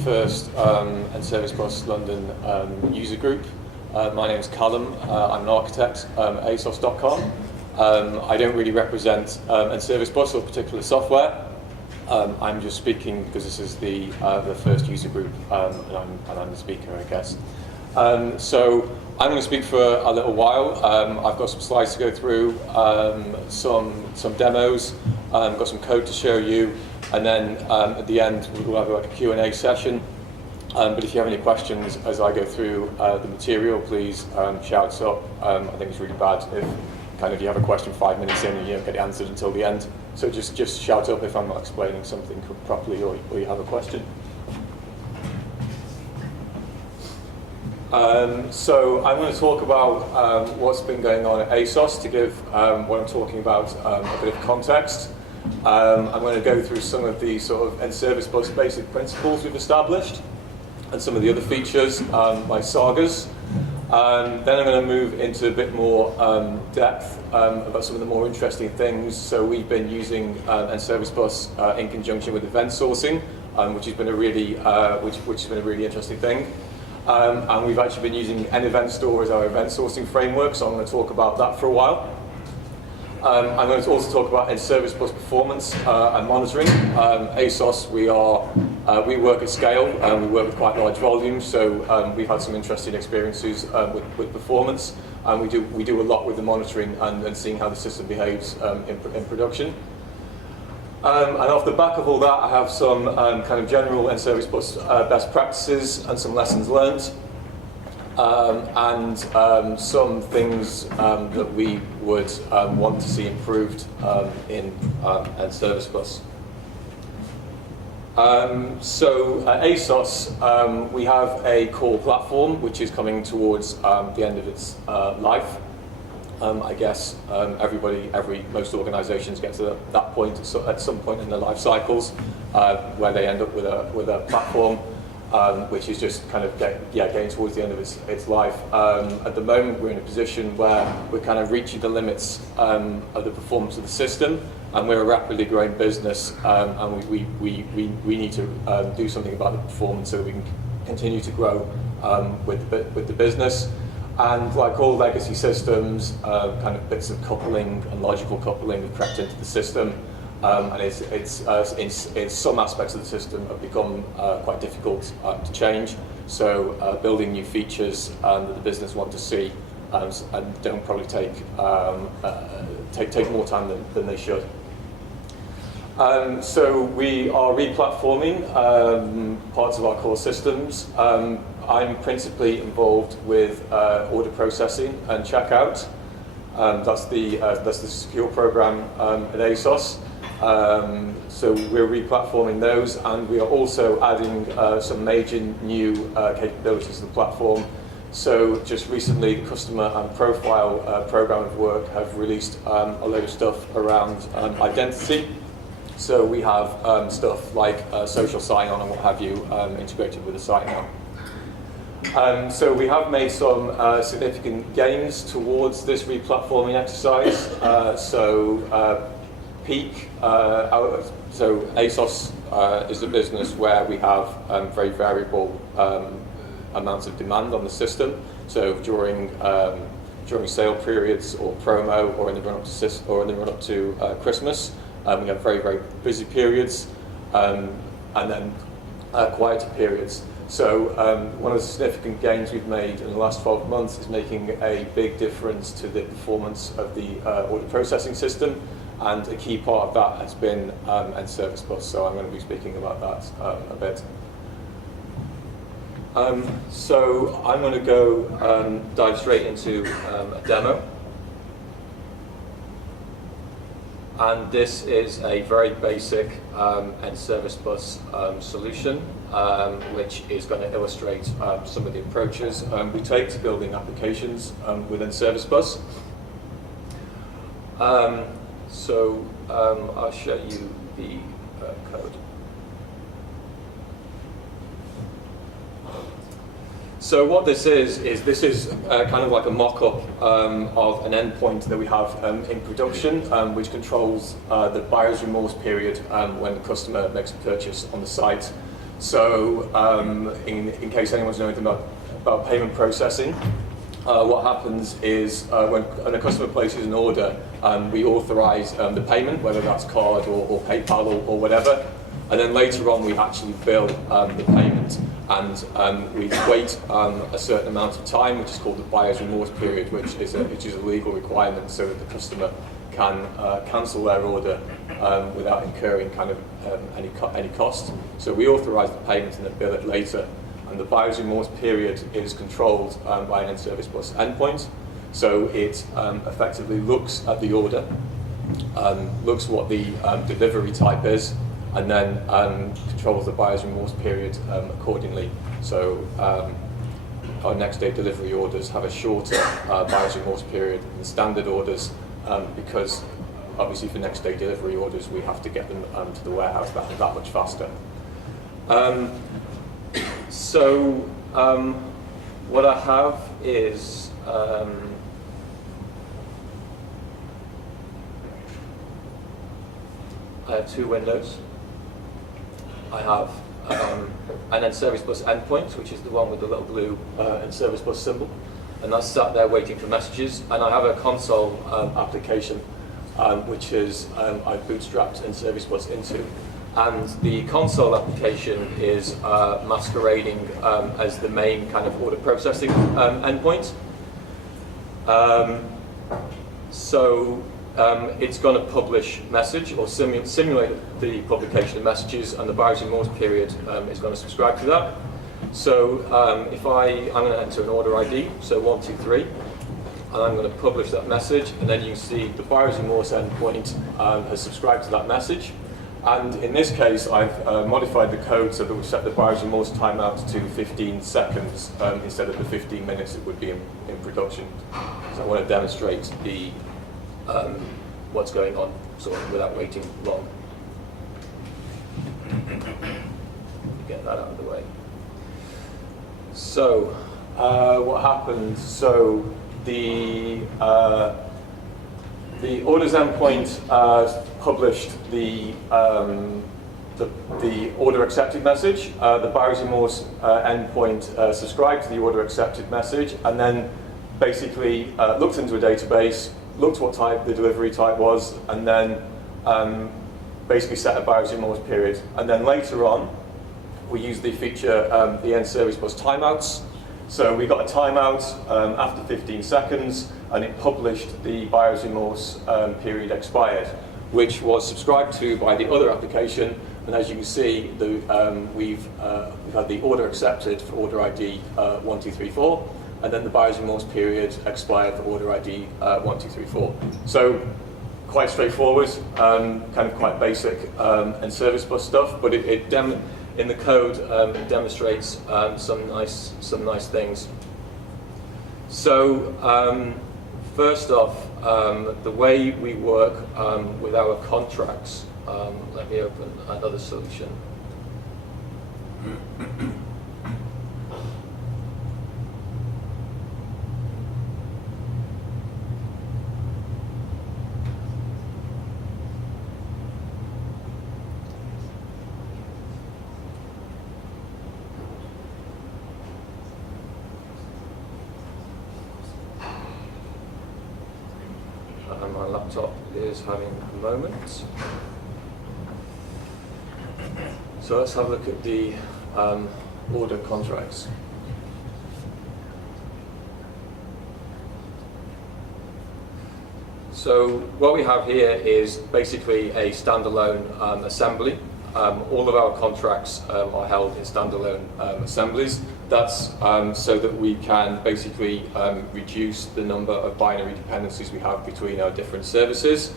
first and Service Bus London user group. My name's Callum. I'm an architect at ASOS.com. I don't really represent and Service Bus or particular software. I'm just speaking because this is the first user group, and I'm the speaker, I guess. So I'm going to speak for a little while. I've got some slides to go through, some demos, got some code to show you, and then at the end we'll have like a Q&A session. But if you have any questions as I go through the material, please shout up. I think it's really bad if you have a question 5 minutes in and you don't get it answered until the end. So just shout up if I'm not explaining something properly or you have a question. So I'm going to talk about what's been going on at ASOS to give what I'm talking about a bit of context. I'm going to go through some of the sort of Service Bus basic principles we've established and some of the other features like sagas. Then I'm going to move into a bit more depth about some of the more interesting things. So we've been using Service Bus in conjunction with event sourcing, which has been a really interesting thing. And we've actually been using an event store as our event sourcing framework, so I'm going to talk about that for a while. I'm going to also talk about Service Bus performance and monitoring. ASOS, we work at scale, we work with quite large volumes, so we've had some interesting experiences with performance, and we do a lot with the monitoring and seeing how the system behaves in production. And off the back of all that, I have some kind of general Service Bus best practices and some lessons learned, and some things that we would want to see improved in Service Bus. So at ASOS, we have a core platform which is coming towards the end of its life. I guess most organisations get to that point at some point in their life cycles where they end up with a platform which is just kind of getting towards the end of its life. At the moment, we're in a position where we're kind of reaching the limits of the performance of the system, and we're a rapidly growing business, and we need to do something about the performance so that we can continue to grow with the business. And like all legacy systems, kind of bits of coupling and logical coupling have crept into the system, and it's some aspects of the system have become quite difficult to change. So building new features that the business want to see and don't probably take more time than they should. So we are re-platforming parts of our core systems. I'm principally involved with order processing and checkout. That's the secure program at ASOS. So we're re-platforming those, and we are also adding some major new capabilities to the platform. So just recently, the customer and profile program of work have released a load of stuff around identity. So we have stuff like social sign-on and what have you integrated with the site now. So we have made some significant gains towards this re-platforming exercise. So peak, so ASOS is a business where we have very variable amounts of demand on the system. So during sale periods or promo or in the run up to Christmas, we have very, very busy periods and then quieter periods. So one of the significant gains we've made in the last 12 months is making a big difference to the performance of the order processing system, and a key part of that has been Service Bus, so I'm going to be speaking about that a bit. So I'm going to go dive straight into a demo. And this is a very basic Service Bus solution, which is going to illustrate some of the approaches we take to building applications within Service Bus. So I'll show you the code. So what this is kind of like a mock-up of an endpoint that we have in production, which controls the buyer's remorse period when the customer makes a purchase on the site. So in case anyone's known anything about payment processing, what happens is when a customer places an order, we authorize the payment, whether that's card or PayPal or whatever, and then later on we actually bill the payment, and we wait a certain amount of time, which is called the buyer's remorse period, which is a legal requirement so that the customer can cancel their order without incurring kind of any cost. So we authorize the payment and then bill it later. And the buyer's remorse period is controlled by an in-service bus endpoint. So it effectively looks at the order, looks what the delivery type is, and then controls the buyer's remorse period accordingly. So our next day delivery orders have a shorter buyer's remorse period than standard orders, because obviously for next day delivery orders we have to get them to the warehouse that much faster. So what I have is I have two windows. I have an in-service bus endpoint, which is the one with the little blue in-service bus symbol, and that's sat there waiting for messages. And I have a console application, which is I've bootstrapped in-service bus into. And the console application is masquerading as the main kind of order processing endpoint. It's going to publish message or simulate the publication of messages, and the buyer's remorse period is going to subscribe to that. So if I'm going to enter an order ID, so 123, and I'm going to publish that message, and then you can see the buyer's remorse endpoint has subscribed to that message. And in this case, I've modified the code so that we've set the buyer's remorse timeout to 15 seconds instead of the 15 minutes it would be in production. So I want to demonstrate the what's going on sort of without waiting long. Get that out of the way. So what happened? So the orders endpoint published the order accepted message. The buyer's remorse endpoint subscribed to the order accepted message, and then basically looked into a database, looked what type the delivery type was, and then basically set a buyer's remorse period. And then later on, we used the feature, the in-service bus timeouts. So we got a timeout after 15 seconds, and it published the buyer's remorse period expired, which was subscribed to by the other application. And as you can see, we've had the order accepted for order ID 1234, and then the buyer's remorse period expired for order ID 1234. So quite straightforward, kind of quite basic and service bus stuff, but in the code it demonstrates some nice things. So first off, the way we work with our contracts, let me open another solution. My laptop is having a moment. So let's have a look at the order contracts. So what we have here is basically a standalone assembly. All of our contracts are held in standalone assemblies. That's so that we can basically reduce the number of binary dependencies we have between our different services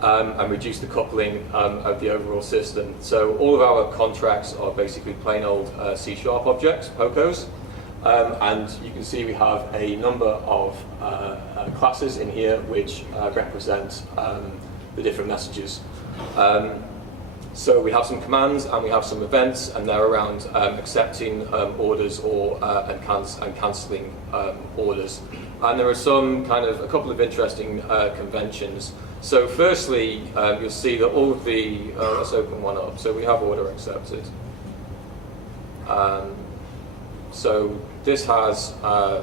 and reduce the coupling of the overall system. So all of our contracts are basically plain old C# objects, POCOs. And you can see we have a number of classes in here which represent the different messages. So we have some commands and we have some events, and they're around accepting orders or and cancelling orders. And there are a couple of interesting conventions. So firstly, you'll see that all of the, let's open one up. So we have order accepted. So this has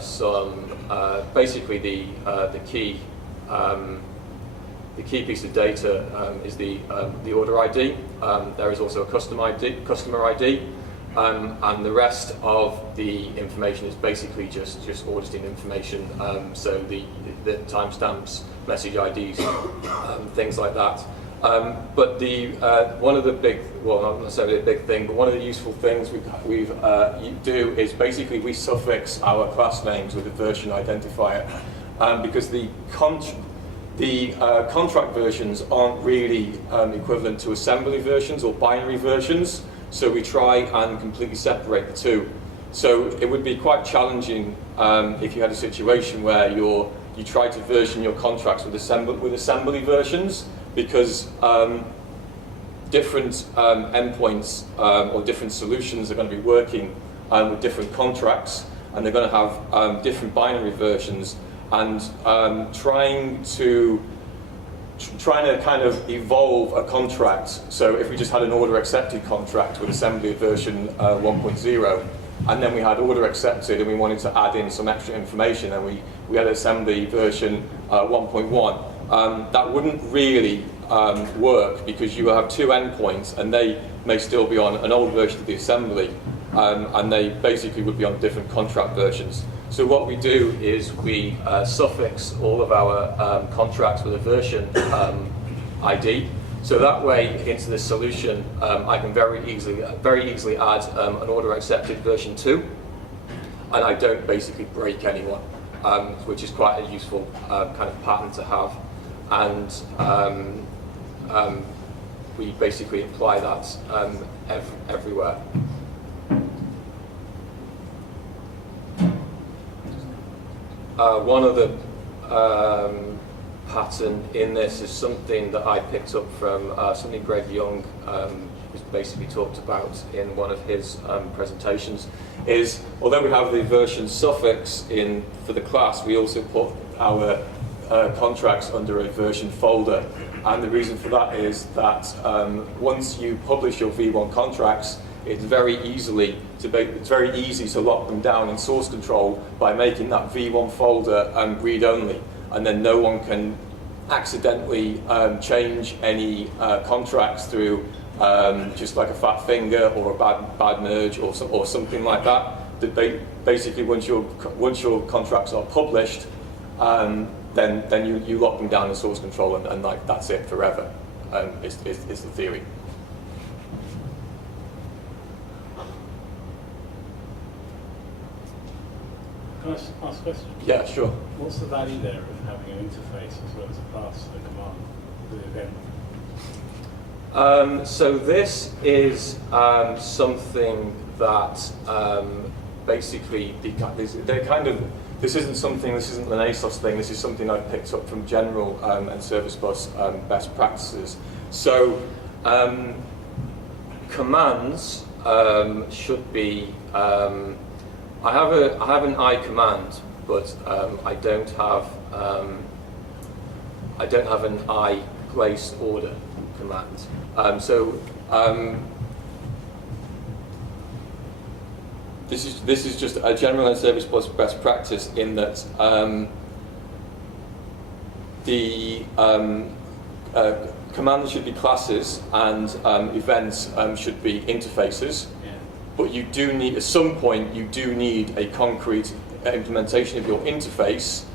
some basically the key piece of data is the order ID. There is also a customer ID, and the rest of the information is basically just auditing information. So the timestamps, message IDs, things like that. But one of the big, well, not necessarily a big thing, but one of the useful things we do is basically we suffix our class names with a version identifier, because the contract versions aren't really equivalent to assembly versions or binary versions, so we try and completely separate the two. So it would be quite challenging if you had a situation where you try to version your contracts with assembly versions, because different endpoints or different solutions are going to be working with different contracts, and they're going to have different binary versions, and trying to kind of evolve a contract. So if we just had an order accepted contract with assembly version 1.0, and then we had order accepted and we wanted to add in some extra information, and we had assembly version 1.1, that wouldn't really work, because you have two endpoints and they may still be on an old version of the assembly, and they basically would be on different contract versions. So what we do is we suffix all of our contracts with a version ID. So that way, into this solution, I can very easily add an order accepted version 2, and I don't basically break anyone, which is quite a useful kind of pattern to have. And we basically apply that everywhere. One other pattern in this is something that I picked up from something Greg Young was basically talked about in one of his presentations, is although we have the version suffix in for the class, we also put our contracts under a version folder. And the reason for that is that once you publish your V1 contracts, it's very easy to lock them down in source control by making that V1 folder read-only, and then no one can accidentally change any contracts through just like a fat finger or a bad merge or something like that. Basically, once your contracts are published, then you lock them down in source control, and like that's it forever. Is the theory. Can I ask a question? Yeah, sure. What's the value there of having an interface as well as a pass to the command, the event? So this is something that basically this isn't an ASOS thing. This is something I've picked up from general and service bus best practices. So commands should be. I have an I command, but I don't have an I place order command. This is just a general and service bus best practice in that the commands should be classes and events should be interfaces. But you do need, at some point, a concrete implementation of your interface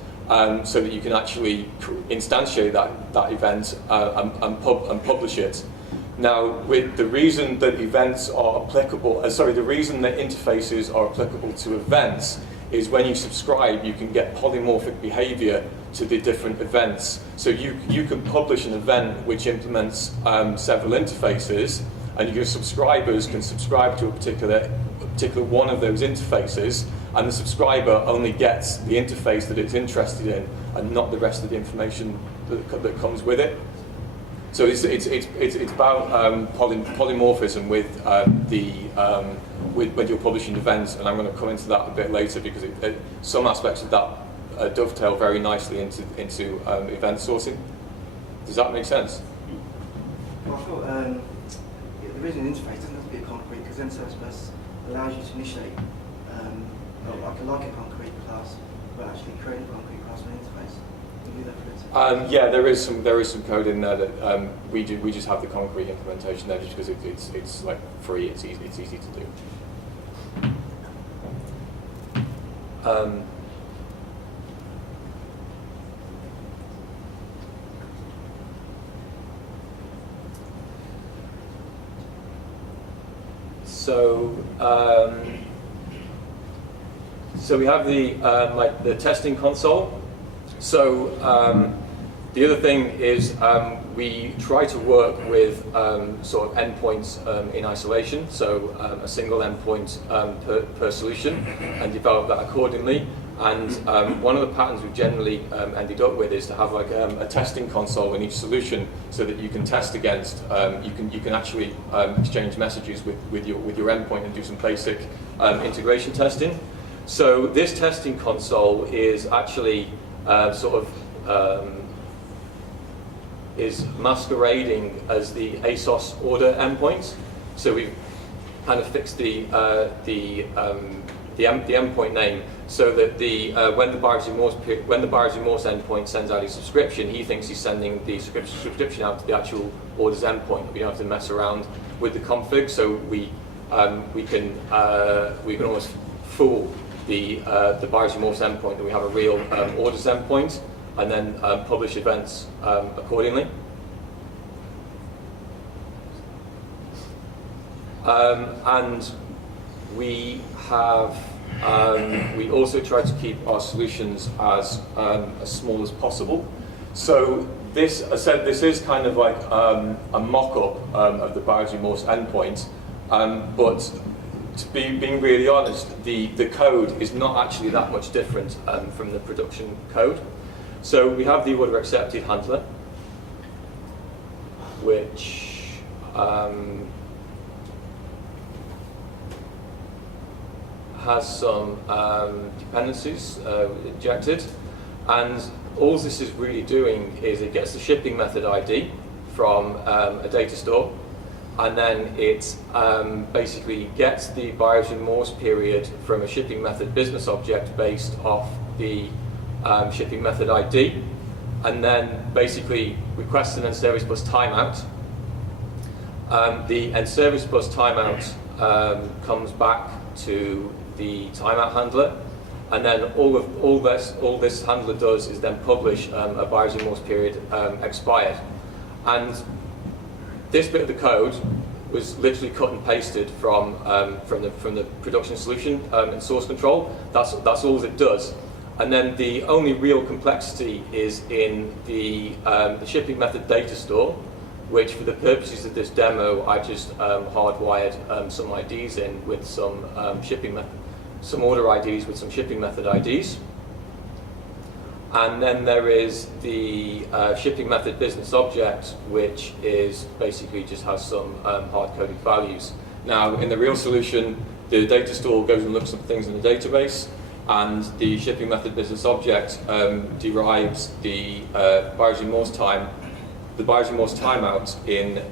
so that you can actually instantiate that event and publish it. Now, with the reason that events are applicable, the reason that interfaces are applicable to events is when you subscribe, you can get polymorphic behavior to the different events. So you can publish an event which implements several interfaces, and your subscribers can subscribe to a particular one of those interfaces, and the subscriber only gets the interface that it's interested in, and not the rest of the information that comes with it. So it's about polymorphism with when you're publishing events, and I'm going to come into that a bit later, because some aspects of that dovetail very nicely into event sourcing. Does that make sense? Well, I thought the reason an interface doesn't have to be a concrete, because then service bus allows you to initiate like a concrete class, but actually create a concrete class with an interface. We do that for it. Yeah, there is some code in there that we just have the concrete implementation there just because it's like free. It's easy to do. So we have the like the testing console. So the other thing is we try to work with sort of endpoints in isolation, so a single endpoint per solution, and develop that accordingly. And one of the patterns we've generally ended up with is to have like a testing console in each solution, so that you can test against. You can actually exchange messages with your endpoint and do some basic integration testing. So this testing console is actually is masquerading as the ASOS order endpoint. So we've kind of fixed the endpoint name so that when the buyer's remorse endpoint sends out his subscription, he thinks he's sending the subscription out to the actual orders endpoint. We don't have to mess around with the config, so we can almost fool the buyer's remorse endpoint that we have a real orders endpoint, and then publish events accordingly. And we have we also try to keep our solutions as small as possible. So this, I said, this is kind of like a mock-up of the buyer's remorse endpoint, but being really honest, the code is not actually that much different from the production code. So we have the order accepted handler, which has some dependencies injected, and all this is really doing is it gets the shipping method ID from a data store, and then it basically gets the buyer's remorse period from a shipping method business object based off the shipping method ID, and then basically requests an end service bus timeout. The end service bus timeout comes back to the timeout handler, and then all this handler does is then publish a buyer's remorse period expired. And this bit of the code was literally cut and pasted from the production solution in source control. That's all it does. And then the only real complexity is in the shipping method data store, which for the purposes of this demo, I just hardwired some IDs in with some some order IDs with some shipping method IDs. And then there is the shipping method business object, which is basically just has some hard-coded values. Now, in the real solution, the data store goes and looks at things in the database, and the shipping method business object derives the buyer's remorse time, the buyer's remorse timeout in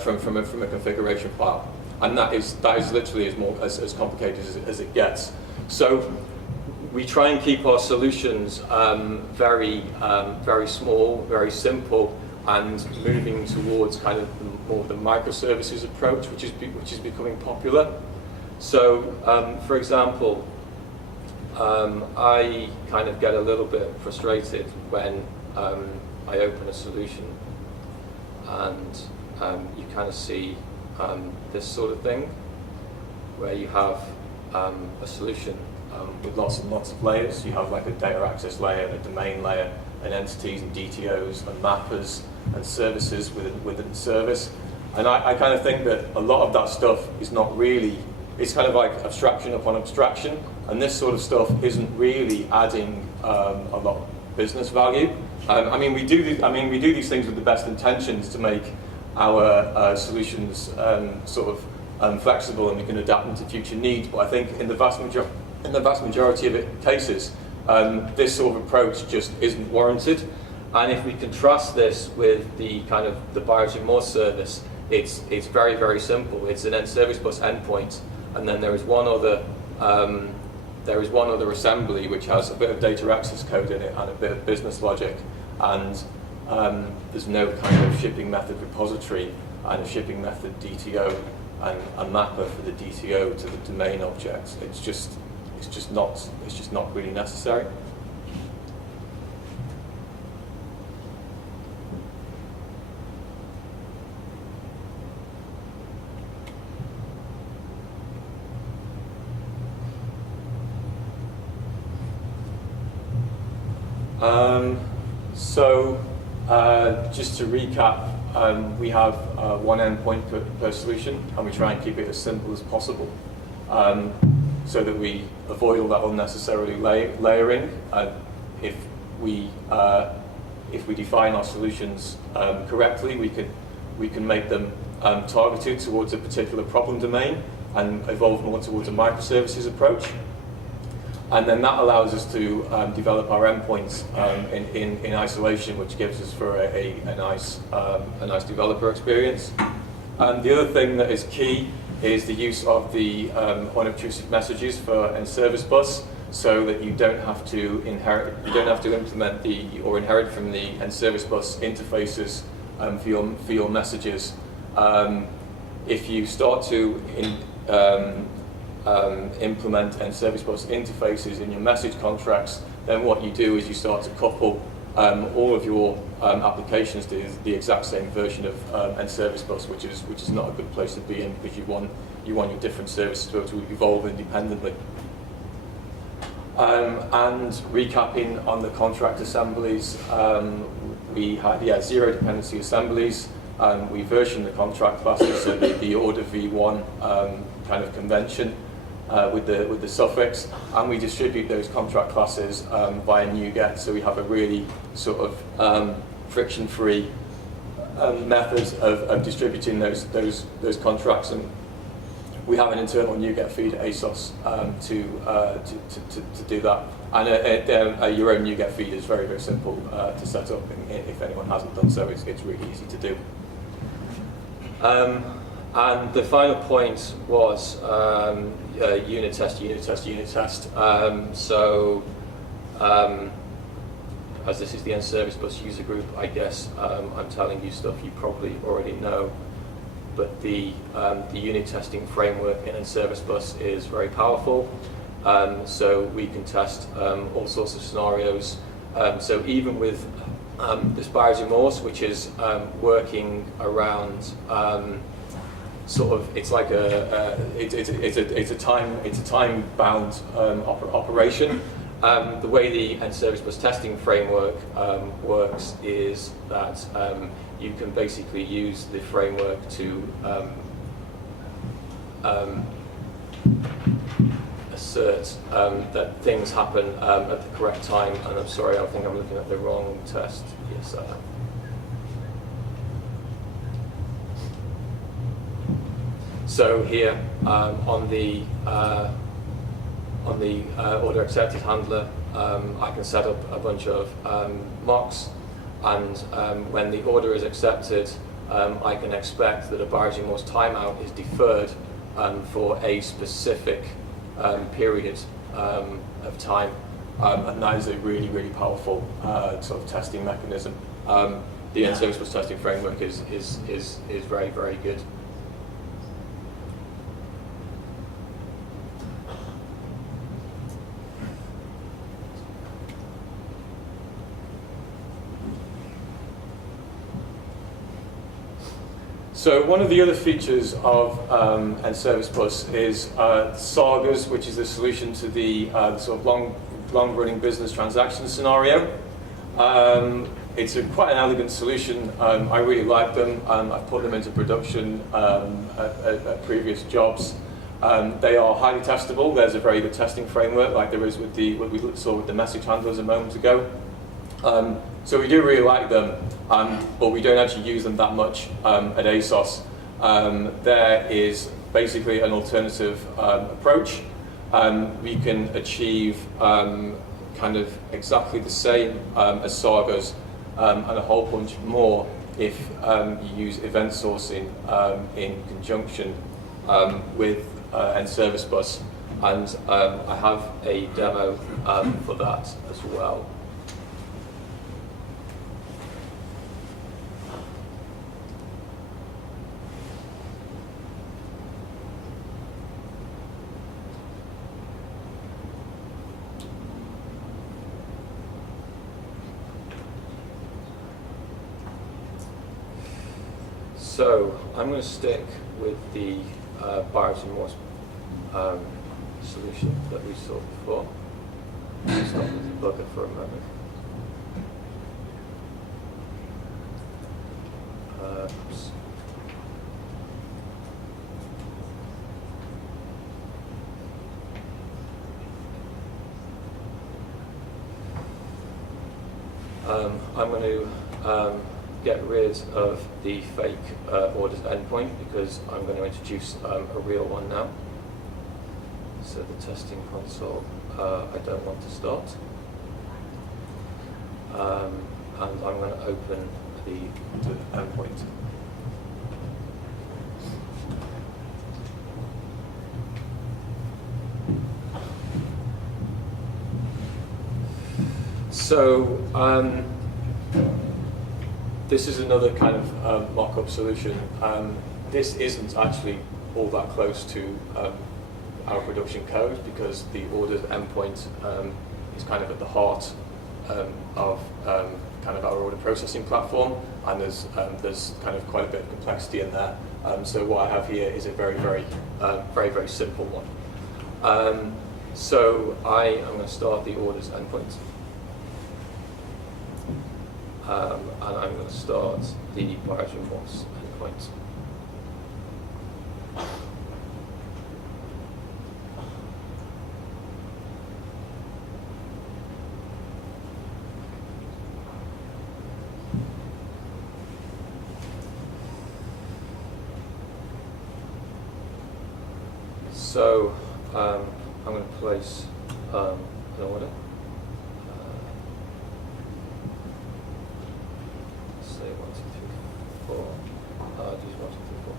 from a configuration file, and that is literally as complicated as it gets. So we try and keep our solutions very small, very simple, and moving towards kind of more of the microservices approach, which is becoming popular. So, for example, I kind of get a little bit frustrated when I open a solution and you kind of see this sort of thing, where you have a solution with lots and lots of layers. You have like a data access layer, a domain layer, and entities and DTOs and mappers and services within the service. And I kind of think that a lot of that stuff is not really, it's kind of like abstraction upon abstraction, and this sort of stuff isn't really adding a lot of business value. I mean, we do these things with the best intentions to make our solutions sort of flexible, and we can adapt them to future needs. But I think in the vast majority of cases, this sort of approach just isn't warranted. And if we contrast this with the kind of the buyer's remorse service, it's very, very simple. It's an end service bus endpoint, and then there is one other assembly which has a bit of data access code in it and a bit of business logic, and there's no kind of shipping method repository and a shipping method DTO and a mapper for the DTO to the domain objects. It's just not really necessary. Just to recap, we have one endpoint per solution, and we try and keep it as simple as possible, so that we avoid all that unnecessarily layering. If we define our solutions correctly, we can make them targeted towards a particular problem domain and evolve more towards a microservices approach. And then that allows us to develop our endpoints in isolation, which gives us for a nice developer experience. And the other thing that is key is the use of the unobtrusive messages for in service bus, so that you don't have to implement or inherit from the in service bus interfaces for your messages. If you start to implement and service bus interfaces in your message contracts, then what you do is you start to couple all of your applications to the exact same version of and service bus, which is not a good place to be in, because you want your different services to evolve independently. And recapping on the contract assemblies, we had zero dependency assemblies. We version the contract classes, so the order v1 kind of convention with the suffix, and we distribute those contract classes via NuGet, so we have a really sort of friction-free method of distributing those contracts, and we have an internal NuGet feed at ASOS to do that. And your own NuGet feed is very, very simple to set up, and if anyone hasn't done so, it's really easy to do. And the final point was unit test. As this is the N-Service Bus user group, I guess I'm telling you stuff you probably already know. But the unit testing framework in N-Service Bus is very powerful. So we can test all sorts of scenarios. So even with this buyer's remorse, which is working around sort of, it's like it's a time-bound operation. The way the N-Service Bus testing framework works is that you can basically use the framework to assert that things happen at the correct time. And I'm sorry, I think I'm looking at the wrong test. Yes, I am. So here on the order accepted handler, I can set up a bunch of mocks, and when the order is accepted, I can expect that a buyer's remorse timeout is deferred for a specific period of time, and that is a really, really powerful sort of testing mechanism. The N-Service Bus testing framework is very, very good. So one of the other features of N-Service Bus is sagas, which is the solution to the sort of long-running business transaction scenario. It's quite an elegant solution. I really like them. I've put them into production at previous jobs. They are highly testable. There's a very good testing framework, like there is with what we saw with the message handlers a moment ago. So we do really like them, but we don't actually use them that much at ASOS. There is basically an alternative approach. We can achieve kind of exactly the same as sagas and a whole bunch more if you use event sourcing in conjunction with end service bus, and I have a demo for that as well. So I'm going to stick with the buyers and Morse solution that we saw before. Stop with the bugger for a moment. Oops. I'm going to get rid of the fake orders endpoint because I'm going to introduce a real one now. So the testing console I don't want to start. And I'm going to open the endpoint. So this is another kind of mock-up solution. This isn't actually all that close to our production code because the orders endpoint is kind of at the heart of kind of our order processing platform, and there's kind of quite a bit of complexity in there. So what I have here is a very simple one. So I am going to start the orders endpoint. And I'm going to start the buyers and Morse endpoint. So I'm going to place an order. Say 1, 2, 3, 4. Use 1, 2, 3, 4.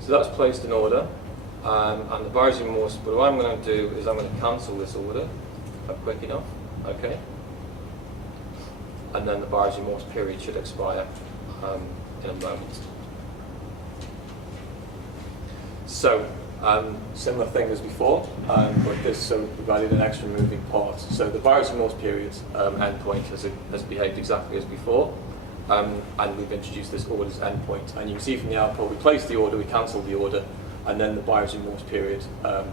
So that's placed an order, and the buyers and Morse. But what I'm going to do is I'm going to cancel this order if I'm quick enough. Okay. And then the buyers and Morse period should expire in a moment. So, similar thing as before, but we've added an extra moving part. So the buyers and Morse period endpoint has behaved exactly as before, and we've introduced this orders endpoint. And you can see from the output, we placed the order, we cancelled the order, and then the buyers and Morse period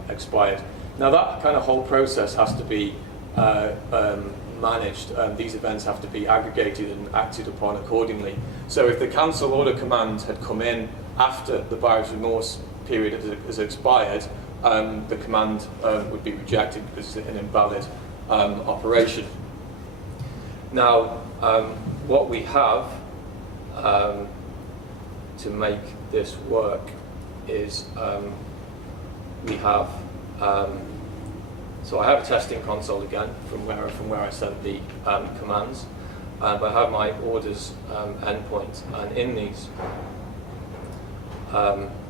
expired. Now that kind of whole process has to be managed. These events have to be aggregated and acted upon accordingly. So if the cancel order command had come in after the buyers and Morse period has expired, the command would be rejected because it's an invalid operation. Now, what we have to make this work is we have. So I have a testing console again from where I sent the commands, but I have my orders endpoint, and in these.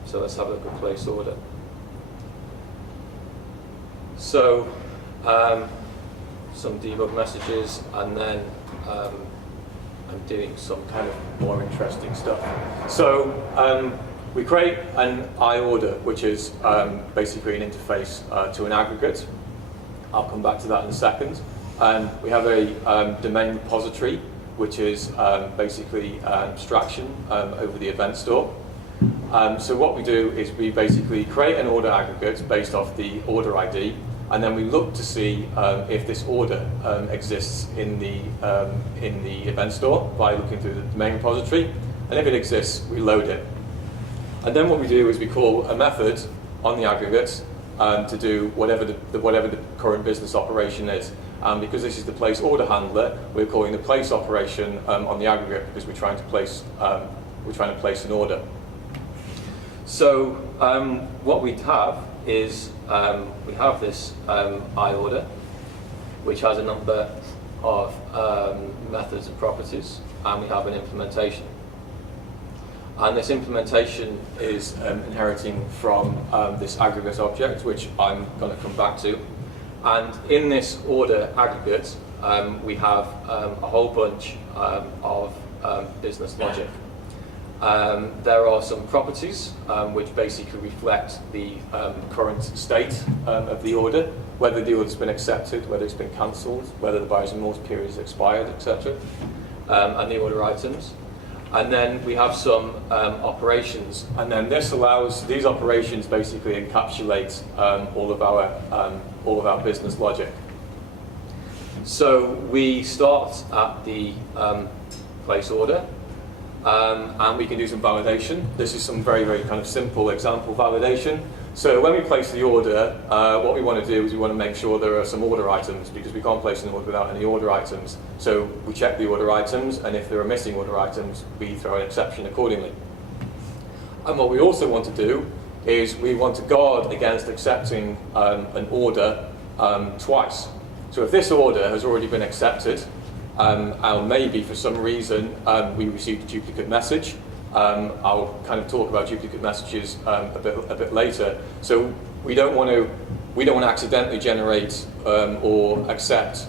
So let's have a look at place order. So some debug messages, and then I'm doing some kind of more interesting stuff. So we create an iOrder, which is basically an interface to an aggregate. I'll come back to that in a second. We have a domain repository, which is basically an abstraction over the event store. So what we do is we basically create an order aggregate based off the order ID, and then we look to see if this order exists in the event store by looking through the domain repository, and if it exists, we load it. And then what we do is we call a method on the aggregate to do whatever the current business operation is. Because this is the place order handler, we're calling the place operation on the aggregate because we're trying to place an order. So what we have is we have this iOrder, which has a number of methods and properties, and we have an implementation. And this implementation is inheriting from this aggregate object, which I'm going to come back to. And in this order aggregate, we have a whole bunch of business logic. There are some properties which basically reflect the current state of the order, whether the order's been accepted, whether it's been cancelled, whether the buyer's remorse period has expired, etc., and the order items. And then we have some operations, and then this allows, these operations basically encapsulate all of our business logic. So we start at the place order, and we can do some validation. This is some very, very kind of simple example validation. So when we place the order, what we want to do is we want to make sure there are some order items, because we can't place an order without any order items. So we check the order items, and if there are missing order items, we throw an exception accordingly. And what we also want to do is we want to guard against accepting an order twice. So if this order has already been accepted, and maybe for some reason we received a duplicate message, I'll kind of talk about duplicate messages a bit later. So we don't want to accidentally generate or accept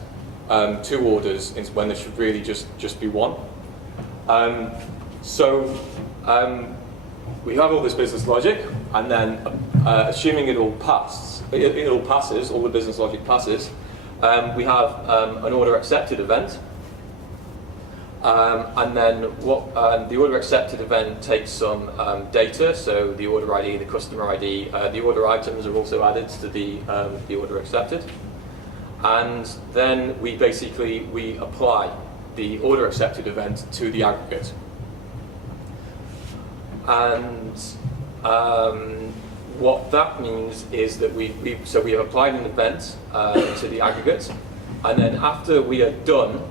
two orders when there should really just be one. We have all this business logic, and then assuming it all passes, all the business logic passes, we have an order accepted event. And then the order accepted event takes some data, so the order ID, the customer ID, the order items are also added to the order accepted. And then we apply the order accepted event to the aggregate. And what that means is that we have applied an event to the aggregate, and then after we are done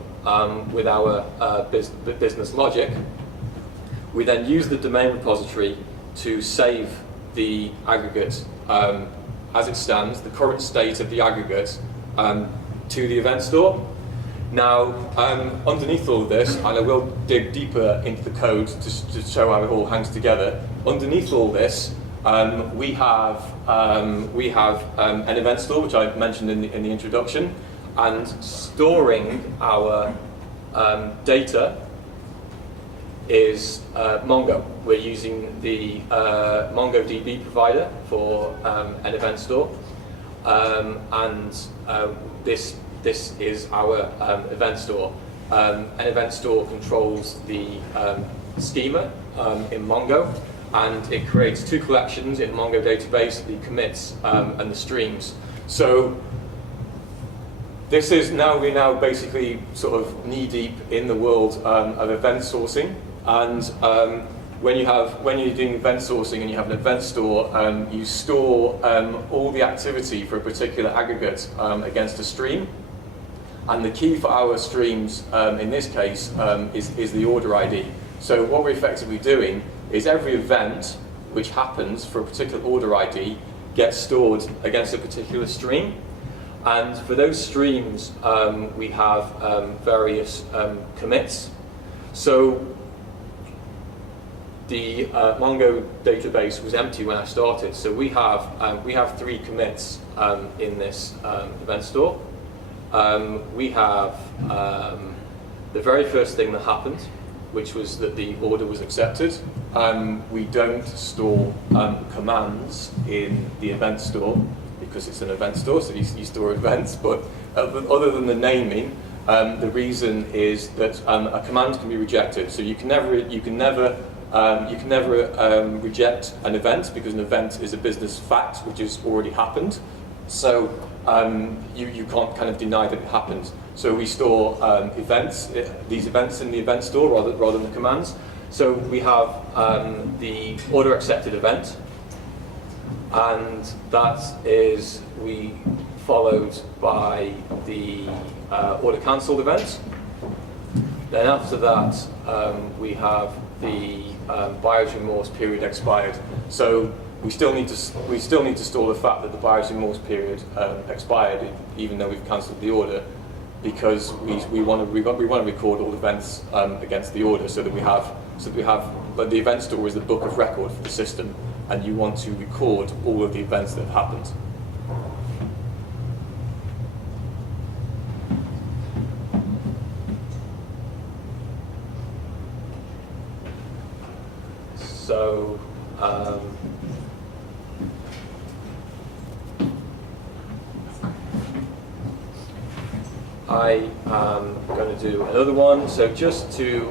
with our business logic, we then use the domain repository to save the aggregate as it stands, the current state of the aggregate, to the event store. Now, underneath all of this, and I will dig deeper into the code to show how it all hangs together. Underneath all this, we have an event store, which I mentioned in the introduction. And storing our data is Mongo. We're using the MongoDB provider for an event store, and this is our event store. An event store controls the schema in Mongo, and it creates two collections in the Mongo database: the commits and the streams. So we're now basically sort of knee-deep in the world of event sourcing, and when you're doing event sourcing and you have an event store, you store all the activity for a particular aggregate against a stream, and the key for our streams in this case is the order ID. So what we're effectively doing is every event which happens for a particular order ID gets stored against a particular stream. And for those streams, we have various commits. So the Mongo database was empty when I started. So we have 3 commits in this event store. We have the very first thing that happened, which was that the order was accepted. We don't store commands in the event store, because it's an event store, so you store events. But other than the naming, the reason is that a command can be rejected. So you can never reject an event, because an event is a business fact which has already happened. So you can't kind of deny that it happened. So we store these events in the event store rather than the commands. So we have the order accepted event, and that is followed by the order cancelled event. Then after that, we have the buyer's remorse period expired. So we still need to store the fact that the buyer's remorse period expired, even though we've cancelled the order, because we want to record all events against the order, so that we have but the event store is the book of record for the system, and you want to record all of the events that have happened. So, I am going to do another one. So just to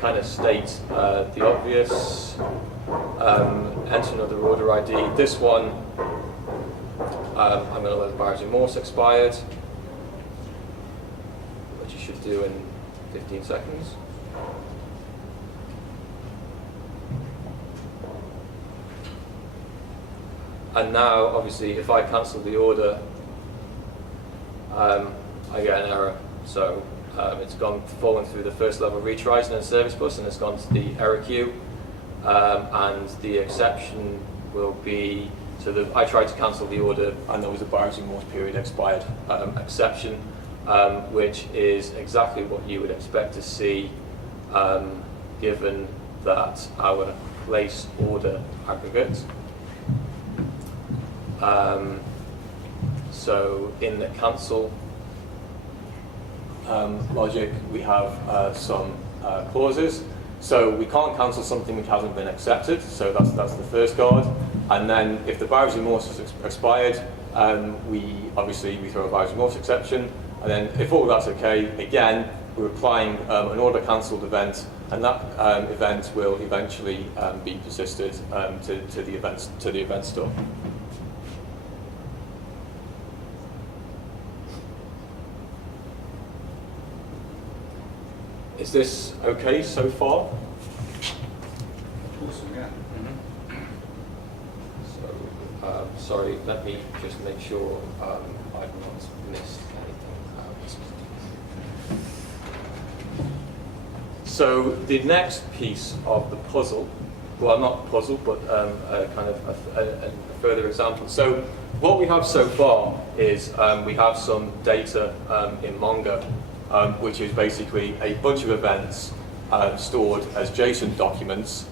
kind of state the obvious, enter another order ID. This one, I'm going to let the buyer's remorse expired, which you should do in 15 seconds. And now, obviously, if I cancel the order, I get an error. So it's fallen through the first level retries and then service bus, and it's gone to the error queue. And the exception will be, so I tried to cancel the order, and there was a buyer's remorse period expired exception, which is exactly what you would expect to see, given that our place order aggregate. So in the cancel logic, we have some clauses. So we can't cancel something which hasn't been accepted. So that's the first guard. And then if the buyer's remorse has expired, we throw a buyer's remorse exception. And then if all that's okay, again we're applying an order cancelled event, and that event will eventually be persisted to the event store. Is this okay so far? Awesome, yeah. So, sorry, let me just make sure I've not missed anything out. So the next piece of the puzzle, well, not puzzle, but kind of a further example. So what we have so far is we have some data in Mongo, which is basically a bunch of events stored as JSON documents.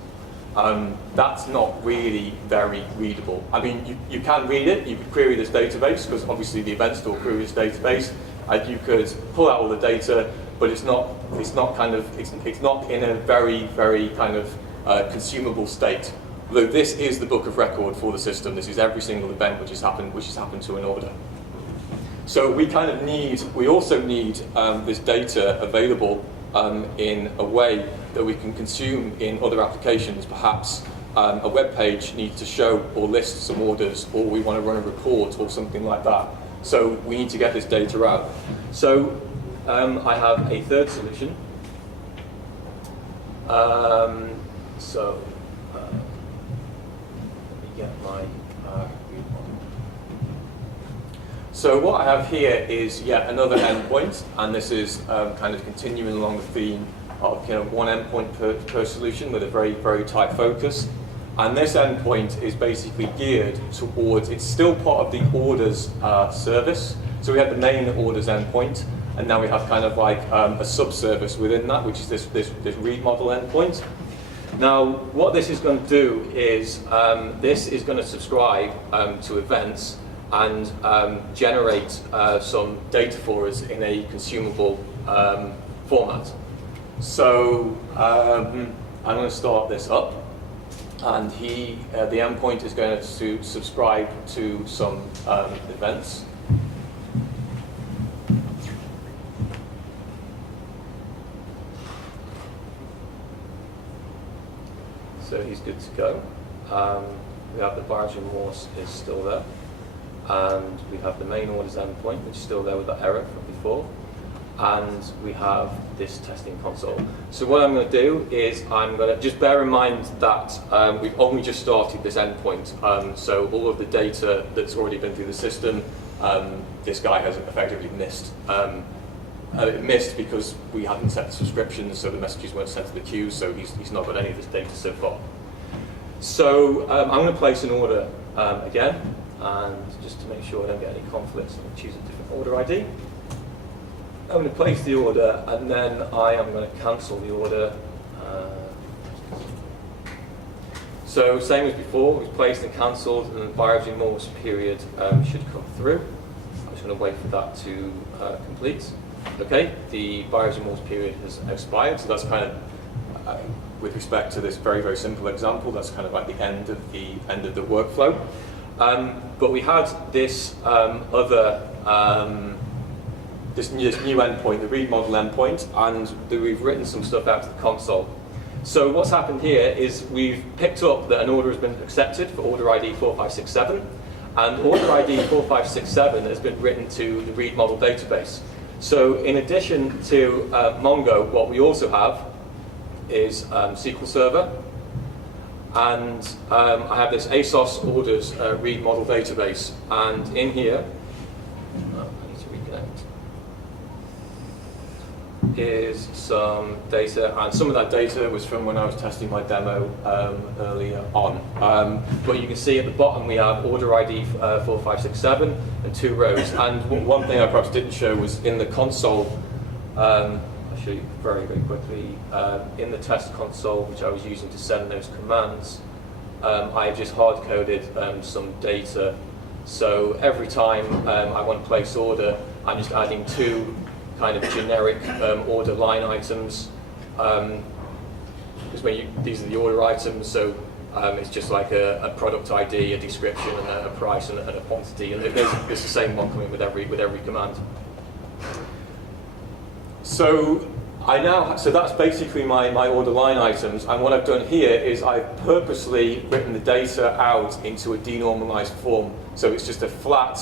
That's not really very readable. I mean, you can read it. You could query this database, because obviously the event store queries database, and you could pull out all the data, but it's not in a very kind of consumable state. Although this is the book of record for the system. This is every single event which has happened to an order. So we also need this data available in a way that we can consume in other applications. Perhaps a web page needs to show or list some orders, or we want to run a report or something like that. So we need to get this data out. So I have a third solution. Let me get my So what I have here is yet another endpoint, and this is kind of continuing along the theme of one endpoint per solution with a very tight focus. And this endpoint is basically geared towards, it's still part of the orders service. So we have the main orders endpoint, and now we have kind of like a subservice within that, which is this read model endpoint. Now, what this is going to do is this is going to subscribe to events and generate some data for us in a consumable format. So I'm going to start this up, and the endpoint is going to subscribe to some events. So he's good to go. We have the buyer's remorse is still there. And we have the main orders endpoint, which is still there with that error from before. And we have this testing console. So what I'm going to do is I'm going to just bear in mind that we've only just started this endpoint. So all of the data that's already been through the system, this guy has effectively missed. Missed because we hadn't set the subscriptions, so the messages weren't sent to the queue, so he's not got any of this data so far. So I'm going to place an order again, and just to make sure I don't get any conflicts, I'm going to choose a different order ID. I'm going to place the order, and then I am going to cancel the order. So same as before, it was placed and cancelled, and the buyer's remorse period should come through. I'm just going to wait for that to complete. Okay, the buyer's remorse period has expired, so that's kind of, with respect to this very, very simple example, that's kind of like the end of the workflow. But we had this this new endpoint, the read model endpoint, and we've written some stuff out to the console. So what's happened here is we've picked up that an order has been accepted for order ID 4567, and order ID 4567 has been written to the read model database. So in addition to Mongo, what we also have is SQL Server, and I have this ASOS orders read model database, and in here, I need to reconnect, is some data, and some of that data was from when I was testing my demo earlier on. But you can see at the bottom we have order ID 4567 and 2 rows. And one thing I perhaps didn't show was in the console, I'll show you very, very quickly, in the test console, which I was using to send those commands, I've just hard-coded some data. So every time I want to place order, I'm just adding 2 kind of generic order line items, because these are the order items, so it's just like a product ID, a description, and a price, and a quantity, and there's the same one coming with every command. So so that's basically my order line items, and what I've done here is I've purposely written the data out into a denormalized form, so it's just a flat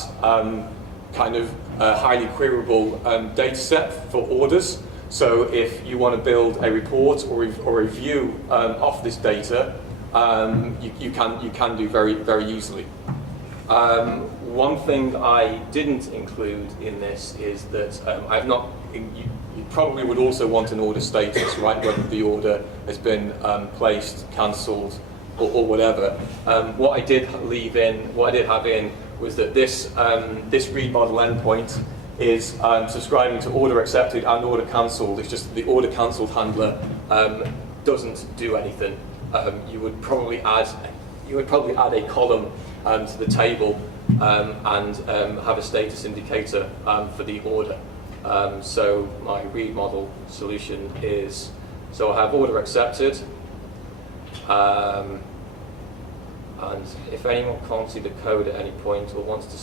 kind of highly queryable data set for orders. So if you want to build a report or a view off this data, you can do very, very easily. One thing I didn't include in this is that I've not. You probably would also want an order status, right? Whether the order has been placed, cancelled, or whatever. What I did have in was that this read model endpoint is subscribing to order accepted and order cancelled. It's just the order cancelled handler doesn't do anything. You would probably add a column to the table and have a status indicator for the order. So my read model solution is, so I have order accepted, and if anyone can't see the code at any point or wants to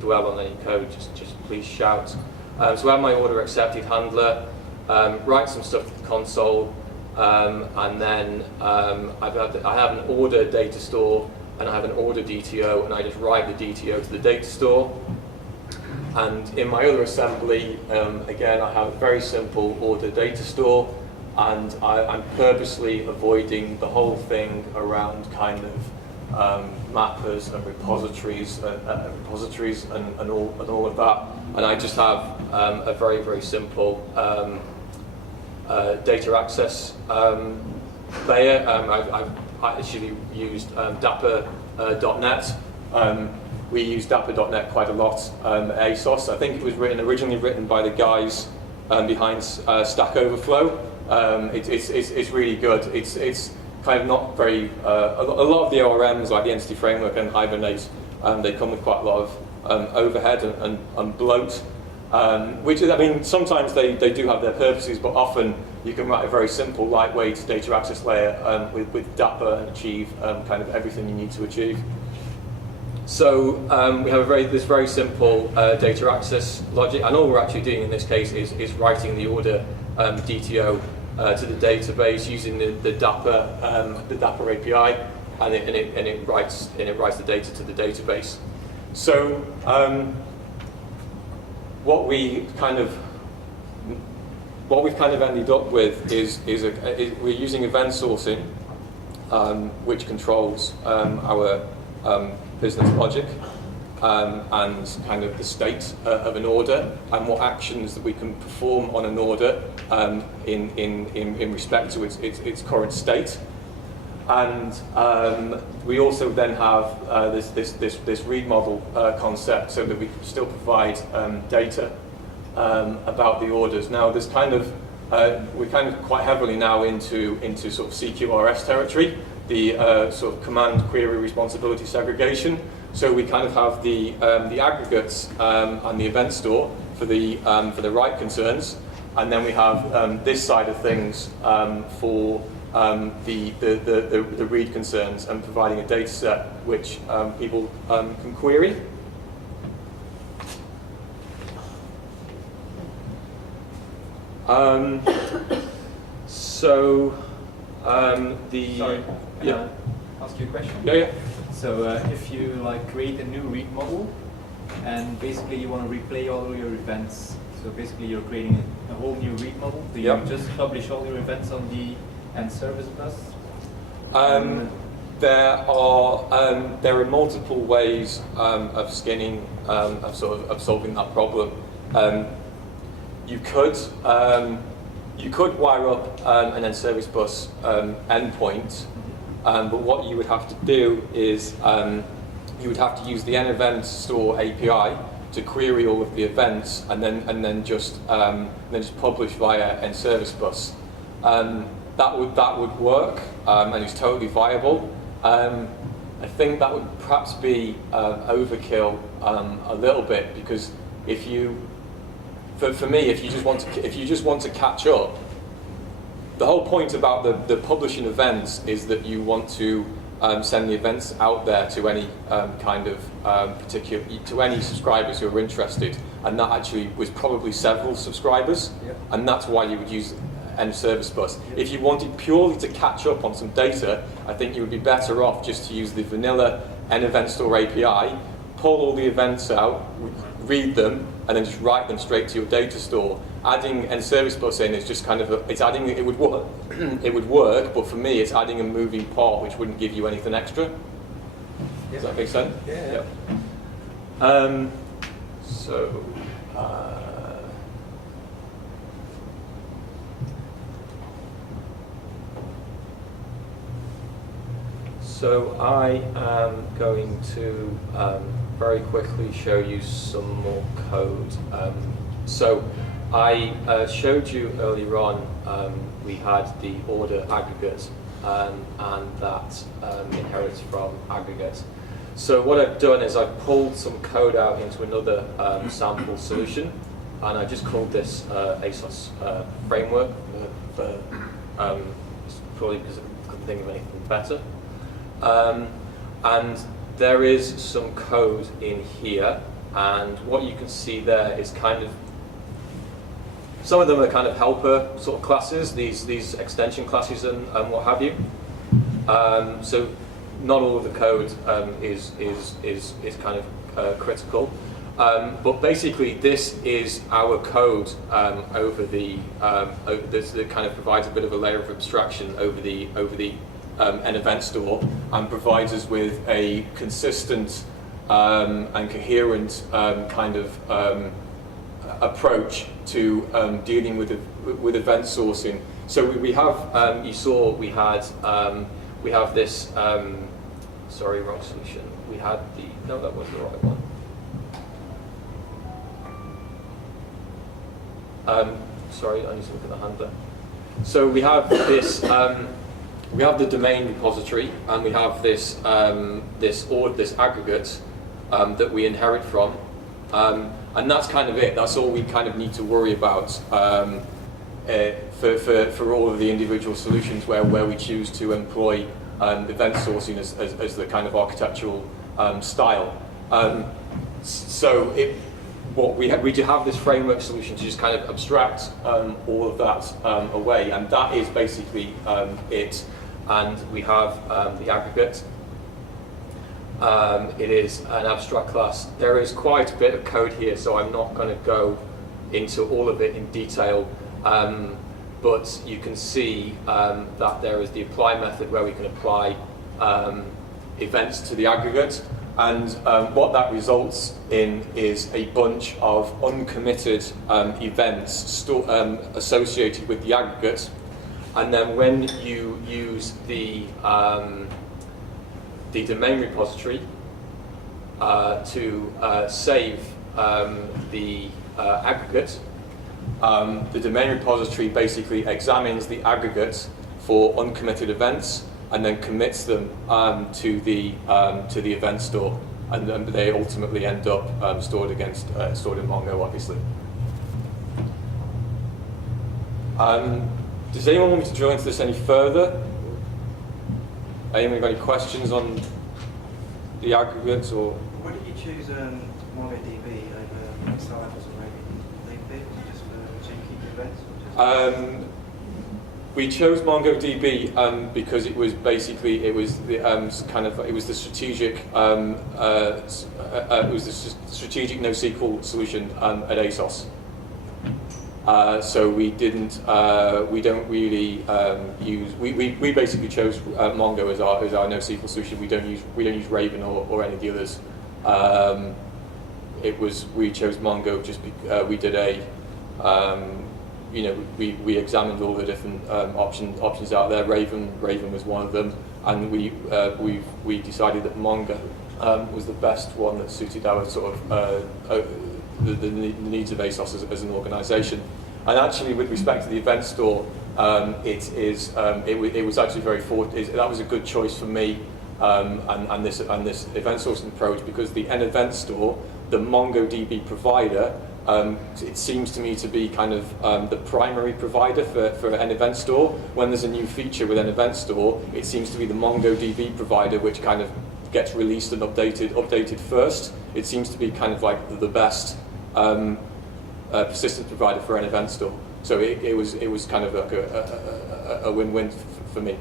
dwell on any code, just please shout. So I have my order accepted handler, write some stuff to the console, and then I have an order data store, and I have an order DTO, and I just write the DTO to the data store. And in my other assembly, again, I have a very simple order data store, and I'm purposely avoiding the whole thing around kind of mappers and repositories and all of that. And I just have a very, very simple data access layer. I've actually used Dapper.net. We use Dapper.net quite a lot at ASOS. I think it was originally written by the guys behind Stack Overflow. It's really good. It's kind of not very. A lot of the ORMs, like the Entity Framework and Hibernate, they come with quite a lot of overhead and bloat. Which is, I mean, sometimes they do have their purposes, but often you can write a very simple, lightweight data access layer with Dapper and achieve kind of everything you need to achieve. So we have this very simple data access logic, and all we're actually doing in this case is writing the order DTO to the database using the Dapper API, and it writes the data to the database. So what we've kind of ended up with is we're using event sourcing, which controls our business logic and kind of the state of an order and what actions that we can perform on an order in respect to its current state. And we also then have this read model concept, so that we can still provide data about the orders. Now, we're kind of quite heavily now into sort of CQRS territory. sort of command query responsibility segregation. So we kind of have the aggregates and the event store for the write concerns, and then we have this side of things for the read concerns and providing a data set which people can query. Sorry, Yeah. ask you a question? Yeah. So if you like create a new read model and basically you want to replay all your events, so basically you're creating a whole new read model, do you just publish all your events on the end service bus? There are multiple ways of skinning of solving that problem. You could wire up an end service bus endpoint, but what you would have to do is you would have to use the nEvent store API to query all of the events and then just publish via end service bus. That would work and it's totally viable. I think that would perhaps be overkill a little bit, because for me, if you just want to catch up, the whole point about the publishing events is that you want to send the events out there to any to any subscribers who are interested, and that actually was probably several subscribers, and that's why you would use end service bus. If you wanted purely to catch up on some data, I think you would be better off just to use the vanilla nEvent store API, pull all the events out, read them, and then just write them straight to your data store. Adding end service bus in is just kind of it would work. It would work, but for me, it's adding a moving part which wouldn't give you anything extra. Does that make sense? Yeah. So I am going to very quickly show you some more code. So I showed you earlier on we had the order aggregate and that inherits from aggregate. So what I've done is I've pulled some code out into another sample solution, and I just called this ASOS framework. Probably because I couldn't think of anything better. And there is some code in here, and what you can see there is kind of, some of them are kind of helper sort of classes, these extension classes and what have you. So not all of the code is kind of critical, but basically this is our code this kind of provides a bit of a layer of abstraction over the an event store, and provides us with a consistent and coherent kind of approach to dealing with event sourcing. So we have, you saw we had we have this. Sorry, wrong solution. We had no, that was the right one. Sorry, I need to look at the handler. So we have this. We have the domain repository, and we have this this aggregate that we inherit from, and that's kind of it. That's all we kind of need to worry about for all of the individual solutions where we choose to employ event sourcing as the kind of architectural style. So we do have this framework solution to just kind of abstract all of that away, and that is basically it. And we have the aggregate. It is an abstract class. There is quite a bit of code here, so I'm not going to go into all of it in detail. But you can see that there is the apply method where we can apply events to the aggregate. And what that results in is a bunch of uncommitted events associated with the aggregate. And then when you use the domain repository to save the aggregate, the domain repository basically examines the aggregate for uncommitted events and then commits them to the event store, and they ultimately end up stored in Mongo, obviously. Does anyone want me to drill into this any further? Anyone got any questions on the aggregates or? Why did you choose MongoDB over Cyphers or maybe just to keep the events? Or just We chose MongoDB because it was basically the strategic strategic NoSQL solution at ASOS. So we don't really use. We basically chose Mongo as our NoSQL solution. We don't use Raven or any of the others. We chose Mongo just because we did we examined all the different options out there. Raven was one of them, and we decided that Mongo was the best one that suited our sort of the needs of ASOS as an organisation. And actually, with respect to the event store, it was actually that was a good choice for me and this event sourcing approach, because an event store, the MongoDB provider, it seems to me to be kind of the primary provider for an event store. When there's a new feature with an event store, it seems to be the MongoDB provider which kind of gets released and updated first. It seems to be kind of like the best persistence provider for an event store. So it was kind of like a win-win for me.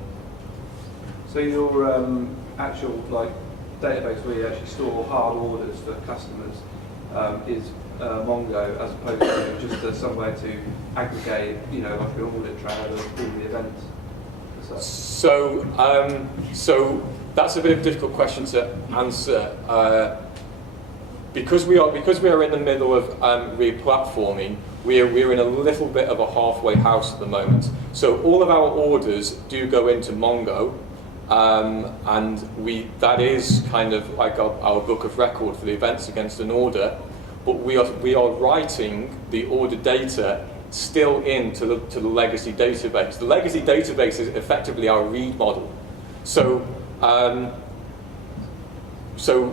So your actual database where you actually store hard orders for customers is Mongo, as opposed to just somewhere to aggregate, like an audit trail of all the events. So that's a bit of a difficult question to answer. Because we are in the middle of re-platforming, we're in a little bit of a halfway house at the moment. So all of our orders do go into Mongo, and that is kind of like our book of record for the events against an order. But we are writing the order data still into the legacy database. The legacy database is effectively our read model. So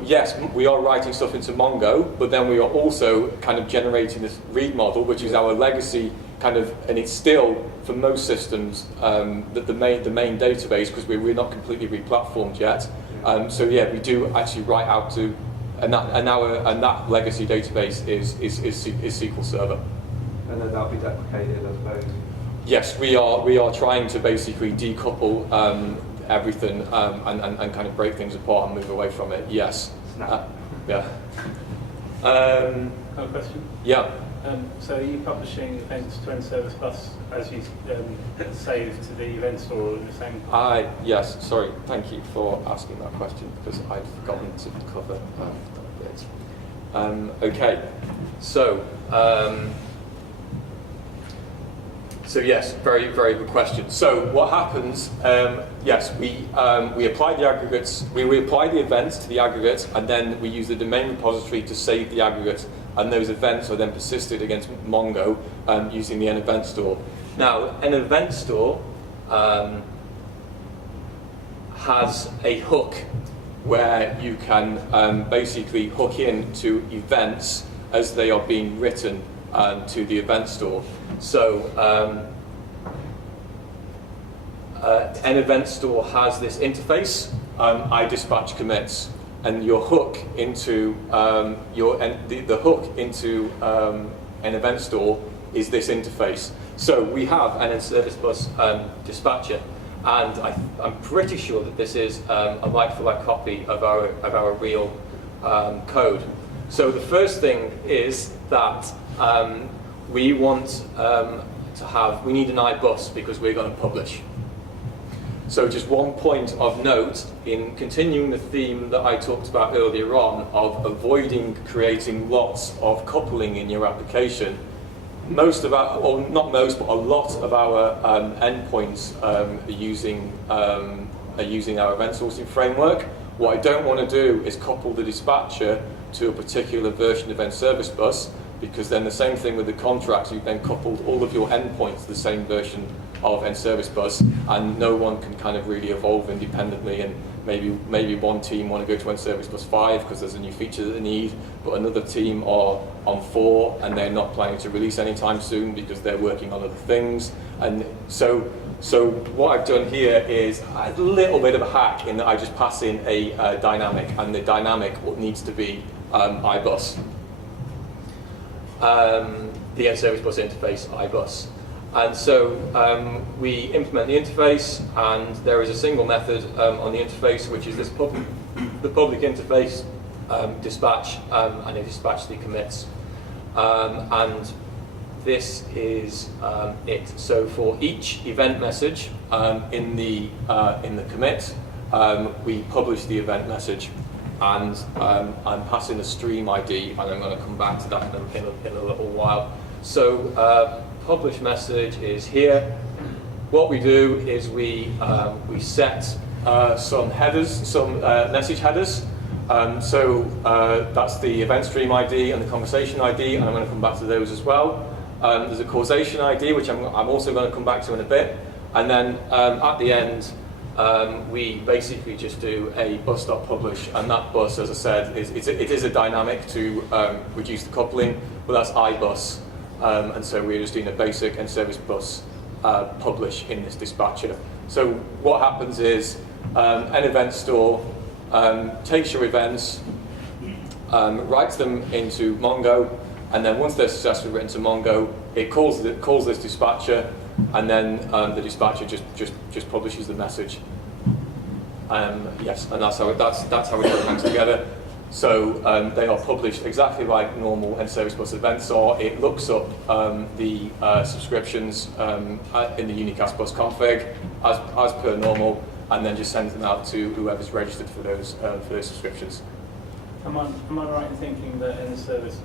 yes, we are writing stuff into Mongo, but then we are also kind of generating this read model, which is our legacy kind of, and it's still for most systems the main database, because we're not completely re-platformed yet. So yeah, we do actually write out to. And that legacy database is SQL Server. And then that'll be deprecated, I suppose. Yes, we are trying to basically decouple everything and kind of break things apart and move away from it. Yes. Yeah. I have a question. Yeah. So are you publishing events to End Service Bus as you save to the event store at the same time? Yes, sorry, thank you for asking that question, because I'd forgotten to cover that bit. Okay, so yes, very, very good question. So what happens, yes, we apply the aggregates, we apply the events to the aggregates, and then we use the domain repository to save the aggregates, and those events are then persisted against Mongo using the n-event store. Now, an event store has a hook where you can basically hook into events as they are being written to the event store. So an event store has this interface, I dispatch commits, and your hook into the hook into an event store is this interface. So we have an End-Service Bus dispatcher, and I'm pretty sure that this is a like-for-like copy of our real code. So the first thing is that we want we need an iBus because we're going to publish. So just one point of note, in continuing the theme that I talked about earlier on of avoiding creating lots of coupling in your application, most of our, or not most, but a lot of our endpoints are using our event sourcing framework. What I don't want to do is couple the dispatcher to a particular version of End-Service Bus, because then the same thing with the contracts, you've then coupled all of your endpoints to the same version of End Service Bus, and no one can kind of really evolve independently, and maybe one team want to go to End Service Bus 5 because there's a new feature that they need, but another team are on 4 and they're not planning to release anytime soon because they're working on other things. And so what I've done here is a little bit of a hack in that I just pass in a dynamic, and the dynamic needs to be iBus. The End Service Bus interface iBus. And so we implement the interface, and there is a single method on the interface, which is the public interface dispatch, and it dispatches the commits. And this is it. So for each event message in the commit, we publish the event message, and I'm passing a stream ID, and I'm going to come back to that in a little while. So publish message is here. What we do is we set some headers, some message headers. So that's the event stream ID and the conversation ID, and I'm going to come back to those as well. There's a causation ID, which I'm also going to come back to in a bit. And then at the end, we basically just do a bus.publish, and that bus, as I said, it is a dynamic to reduce the coupling, but that's iBus. And so we're just doing a basic End Service Bus publish in this dispatcher. So what happens is an event store takes your events, writes them into Mongo, and then once they're successfully written to Mongo, it calls this dispatcher, and then the dispatcher just publishes the message. Yes, and that's how it all hangs together. So they are published exactly like normal End Service Bus events are. It looks up the subscriptions in the Unicast Bus config as per normal, and then just sends them out to whoever's registered for those subscriptions. Am I right in thinking that End Service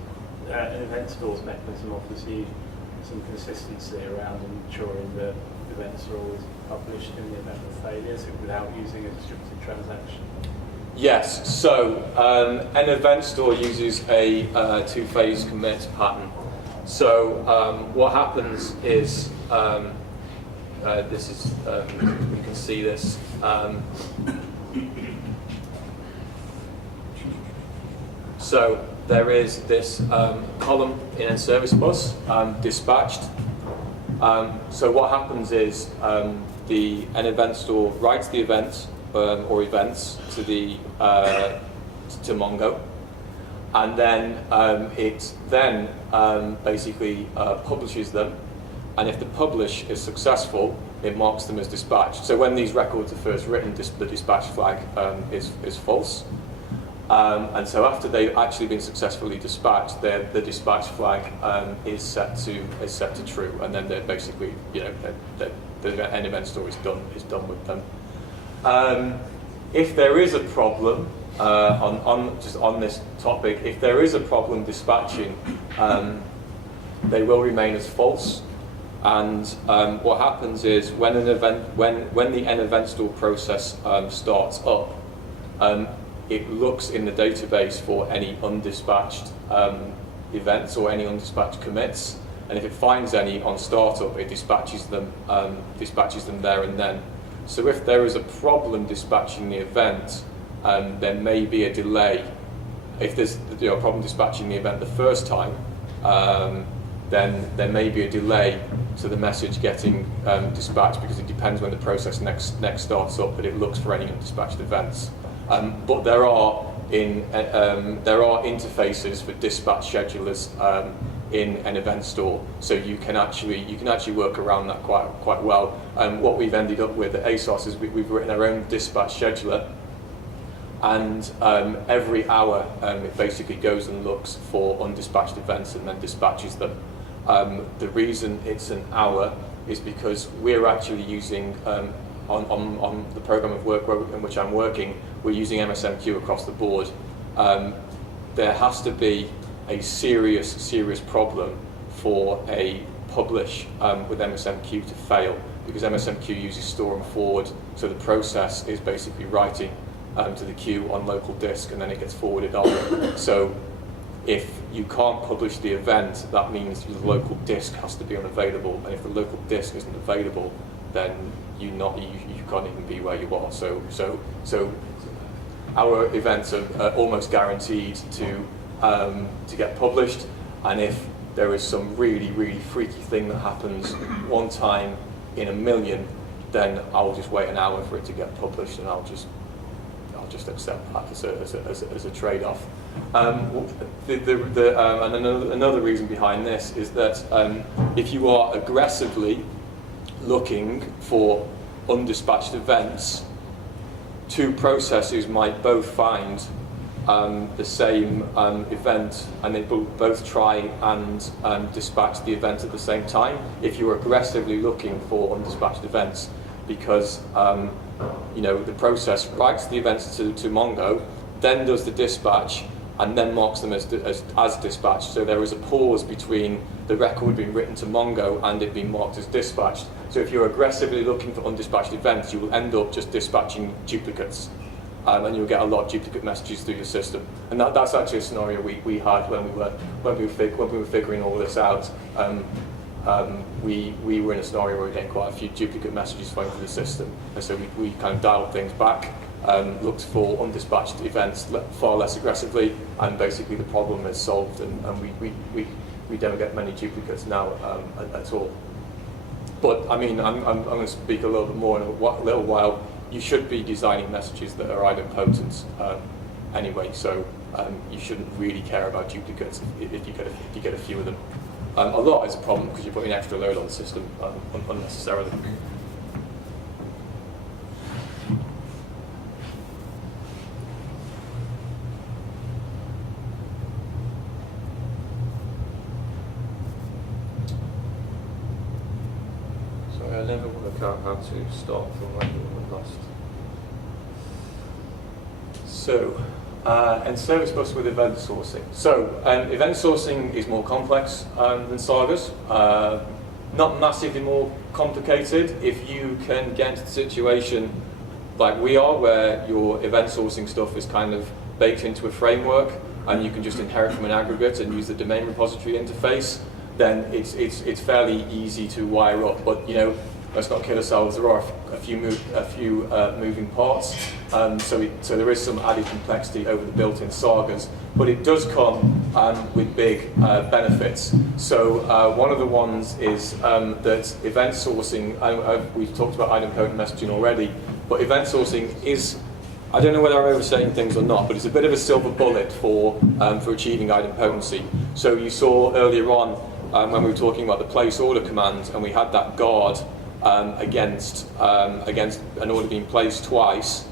an event store's mechanism offers you some consistency around ensuring that events are always published in the event of failures without using a distributed transaction? Yes, so an event store uses a two-phase commit pattern. So what happens is, this is, you can see this. So there is this column in End Service Bus, dispatched. So what happens is an event store writes the event or events to the to Mongo, and then it then basically publishes them, and if the publish is successful, it marks them as dispatched. So when these records are first written, the dispatch flag is false, and so after they've actually been successfully dispatched, the dispatch flag is set to true, and then they're basically, you know, the end event store is done with them. If there is a problem on this topic, if there is a problem dispatching, they will remain as false. And what happens is when the end event store process starts up, it looks in the database for any undispatched events or any undispatched commits, and if it finds any on startup, it dispatches them there and then. So if there is a problem dispatching the event, there may be a delay. If there's a problem dispatching the event the first time, then there may be a delay to the message getting dispatched, because it depends when the process next starts up, but it looks for any undispatched events. But there are interfaces for dispatch schedulers in an event store, so you can actually work around that quite well. What we've ended up with at ASOS is we've written our own dispatch scheduler, and every hour it basically goes and looks for undispatched events and then dispatches them. The reason it's an hour is because we're actually using on the program of work in which I'm working, we're using MSMQ across the board. There has to be a serious problem for a publish with MSMQ to fail, because MSMQ uses store and forward, so the process is basically writing to the queue on local disk, and then it gets forwarded on. So if you can't publish the event, that means the local disk has to be unavailable, and if the local disk isn't available, then you can't even be where you are. So our events are almost guaranteed to get published, and if there is some really, really freaky thing that happens one time in a million, then I'll just wait an hour for it to get published, and I'll just accept that as a trade-off. And another reason behind this is that if you are aggressively looking for undispatched events, two processes might both find the same event, and they both try and dispatch the event at the same time if you're aggressively looking for undispatched events, because the process writes the events to Mongo, then does the dispatch, and then marks them as dispatched. So there is a pause between the record being written to Mongo and it being marked as dispatched. So if you're aggressively looking for undispatched events, you will end up just dispatching duplicates. And you'll get a lot of duplicate messages through your system. And that's actually a scenario we had when we were figuring all this out. We were in a scenario where we were getting quite a few duplicate messages flowing through the system, and so we kind of dialed things back, looked for undispatched events far less aggressively, and basically the problem is solved, and we don't get many duplicates now at all. But I mean, I'm going to speak a little bit more in a little while. You should be designing messages that are idempotent anyway, so you shouldn't really care about duplicates if you get a few of them. A lot is a problem because you're putting extra load on the system unnecessarily. Sorry, I never work out how to start from where we were last. So, and service bus with event sourcing. So, event sourcing is more complex than Sagas. Not massively more complicated if you can get into the situation like we are, where your event sourcing stuff is kind of baked into a framework, and you can just inherit from an aggregate and use the domain repository interface. Then it's fairly easy to wire up. But let's not kid ourselves. There are a few moving parts, so there is some added complexity over the built-in Sagas, but it does come with big benefits. So one of the ones is that event sourcing. We've talked about idempotent messaging already, but event sourcing is, I don't know whether I'm oversaying things or not, but it's a bit of a silver bullet for achieving idempotency. So you saw earlier on when we were talking about the place order command, and we had that guard against an order being placed twice.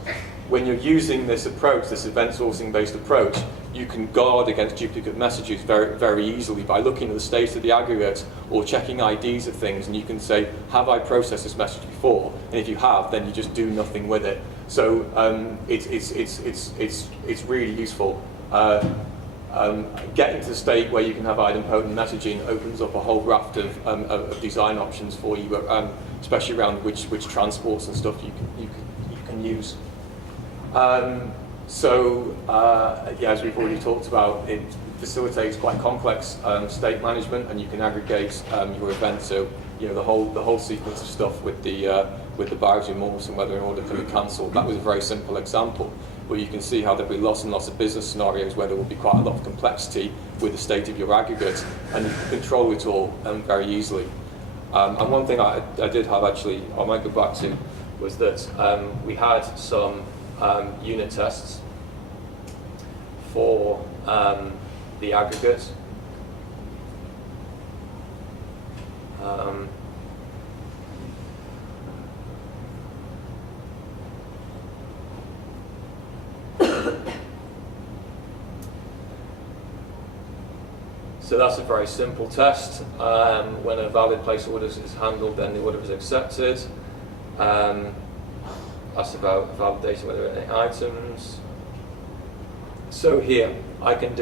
When you're using this approach, this event sourcing based approach, you can guard against duplicate messages very, very easily by looking at the state of the aggregate or checking IDs of things, and you can say, have I processed this message before? And if you have, then you just do nothing with it. So it's really useful. Getting to the state where you can have idempotent messaging opens up a whole raft of design options for you, especially around which transports and stuff you can use. As we've already talked about, it facilitates quite complex state management, and you can aggregate your events. So the whole sequence of stuff with the browsing morphs and whether an order can be cancelled. That was a very simple example. But you can see how there'll be lots and lots of business scenarios where there will be quite a lot of complexity with the state of your aggregate, and you can control it all very easily. And one thing I did have actually, I might go back to, was that we had some unit tests for the aggregate. So that's a very simple test. When a valid place order is handled, then the order is accepted. That's about validating whether there are any items. So here, I can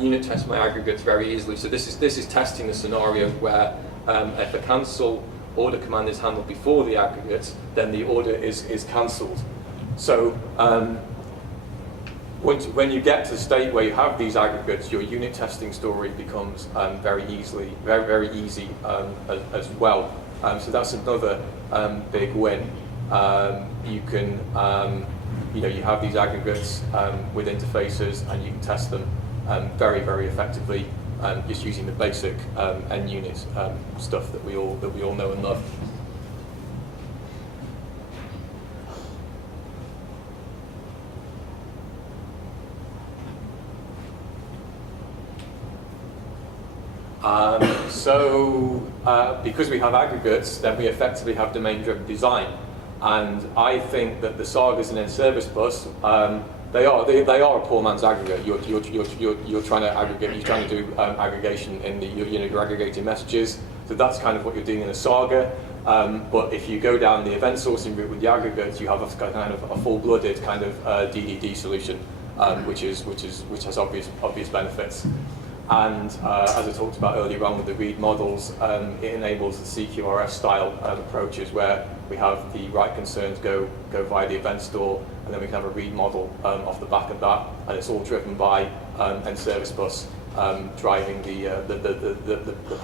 unit test my aggregates very easily. So this is testing the scenario where if a cancel order command is handled before the aggregate, then the order is cancelled. So when you get to the state where you have these aggregates, your unit testing story becomes very easy as well. So that's another big win. You can, you have these aggregates with interfaces, and you can test them very, very effectively, just using the basic end unit stuff that we all know and love. Because we have aggregates, then we effectively have domain-driven design. And I think that the sagas and in-service bus, they are a poor man's aggregate. You're trying to aggregate. You're trying to do aggregation in the you're aggregating messages. So that's kind of what you're doing in a saga. But if you go down the event sourcing route with the aggregates, you have a kind of a full-blooded kind of DDD solution, which has obvious benefits. And as I talked about earlier on with the read models, it enables the CQRS style approaches where we have the write concerns go via the event store, and then we can have a read model off the back of that, and it's all driven by end service bus driving the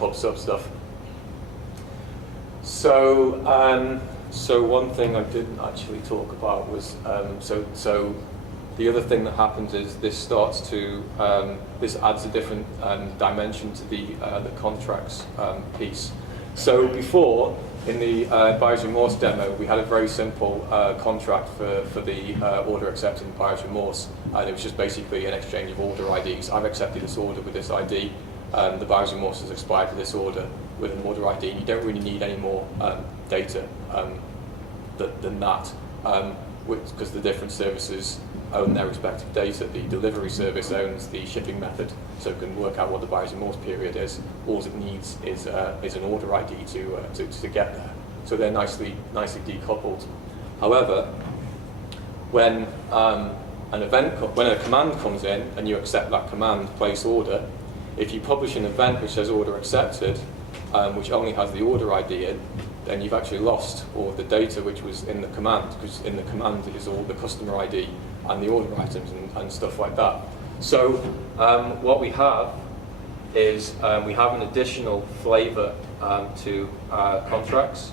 pub sub stuff. So one thing I didn't actually talk about was so the other thing that happens is this starts to this adds a different dimension to the contracts piece. So before, in the buyer's remorse demo, we had a very simple contract for the order accepted in buyer's remorse, and it was just basically an exchange of order IDs. I've accepted this order with this ID. The buyer's remorse has expired for this order with an order ID. You don't really need any more data than that, because the different services own their respective data. The delivery service owns the shipping method, so it can work out what the buyer's remorse period is. All it needs is an order ID to get there. So they're nicely decoupled. However, when when a command comes in and you accept that command, place order, if you publish an event which says order accepted, which only has the order ID in, then you've actually lost all of the data which was in the command, because in the command is all the customer ID and the order items and stuff like that. So what we have is we have an additional flavor to contracts.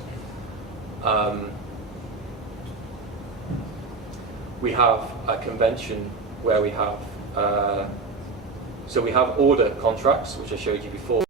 We have a convention where we have so we have order contracts, which I showed you before.